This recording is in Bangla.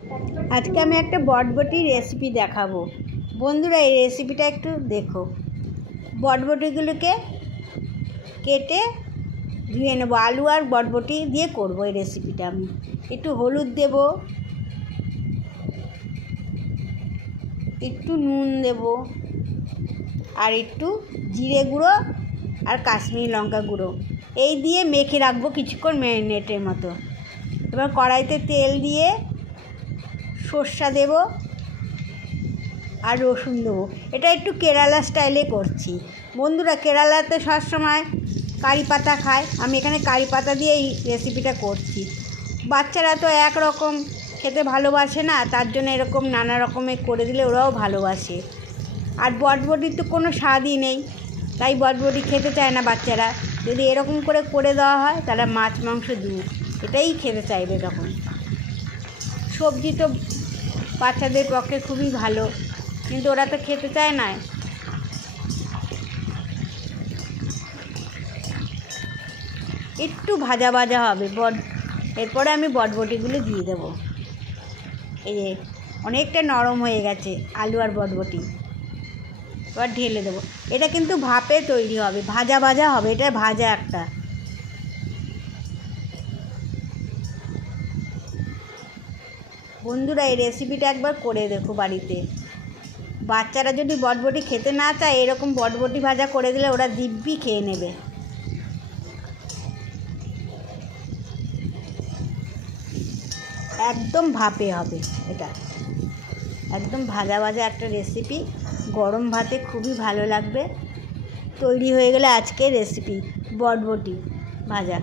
আজকে আমি একটা বটবটির রেসিপি দেখাবো। বন্ধুরা, এই রেসিপিটা একটু দেখো। বটবটিগুলোকে কেটে ধুয়ে নেবো। আলু আর বটবটি দিয়ে করবো এই রেসিপিটা। আমি একটু হলুদ দেব, একটু নুন দেব, আর একটু জিরে গুঁড়ো আর কাশ্মীরি লঙ্কা গুঁড়ো এই দিয়ে মেখে রাখবো কিছুক্ষণ ম্যারিনেটের মতো। এবার কড়াইতে তেল দিয়ে সর্ষা দেব আর রসুন দেবো। এটা একটু কেরালা স্টাইলে করছি। বন্ধুরা, কেরালাতে সবসময় কারি পাতা খায়, আমি এখানে কারি পাতা দিয়ে এই রেসিপিটা করছি। বাচ্চারা তো একরকম খেতে ভালোবাসে না, তার জন্য এরকম নানা রকমের করে দিলে ওরাও ভালোবাসে। আর বটবটির তো কোনো স্বাদই নেই, তাই বটবটি খেতে চায় না বাচ্চারা। যদি এরকম করে দেওয়া হয় তাহলে মাছ মাংস দুধ এটাই খেতে চাইবে তখন। সবজি তো বাচ্চাদের পক্ষে খুবই ভালো, কিন্তু ওরা তো খেতে চায় না। একটু ভাজা ভাজা হবে এরপরে আমি বটবটিগুলো দিয়ে দেবো। এই যে অনেকটা নরম হয়ে গেছে আলু আর বটবটি, এবার ঢেলে দেবো। এটা কিন্তু ভাপে তৈরি হবে, ভাজা ভাজা হবে, এটা ভাজা একটা। বন্ধুরা, এই রেসিপিটা একবার করে দেখো বাড়িতে। বাচ্চারা যদি বটবটি খেতে না চায়, এরকম বটবটি ভাজা করে দিলে ওরা দিব্যি খেয়ে নেবে। একদম ভাপে হবে এটা, একদম ভাজা ভাজা একটা রেসিপি। গরম ভাতে খুবই ভালো লাগবে। তৈরি হয়ে গেলে আজকের রেসিপি বটবটি ভাজা।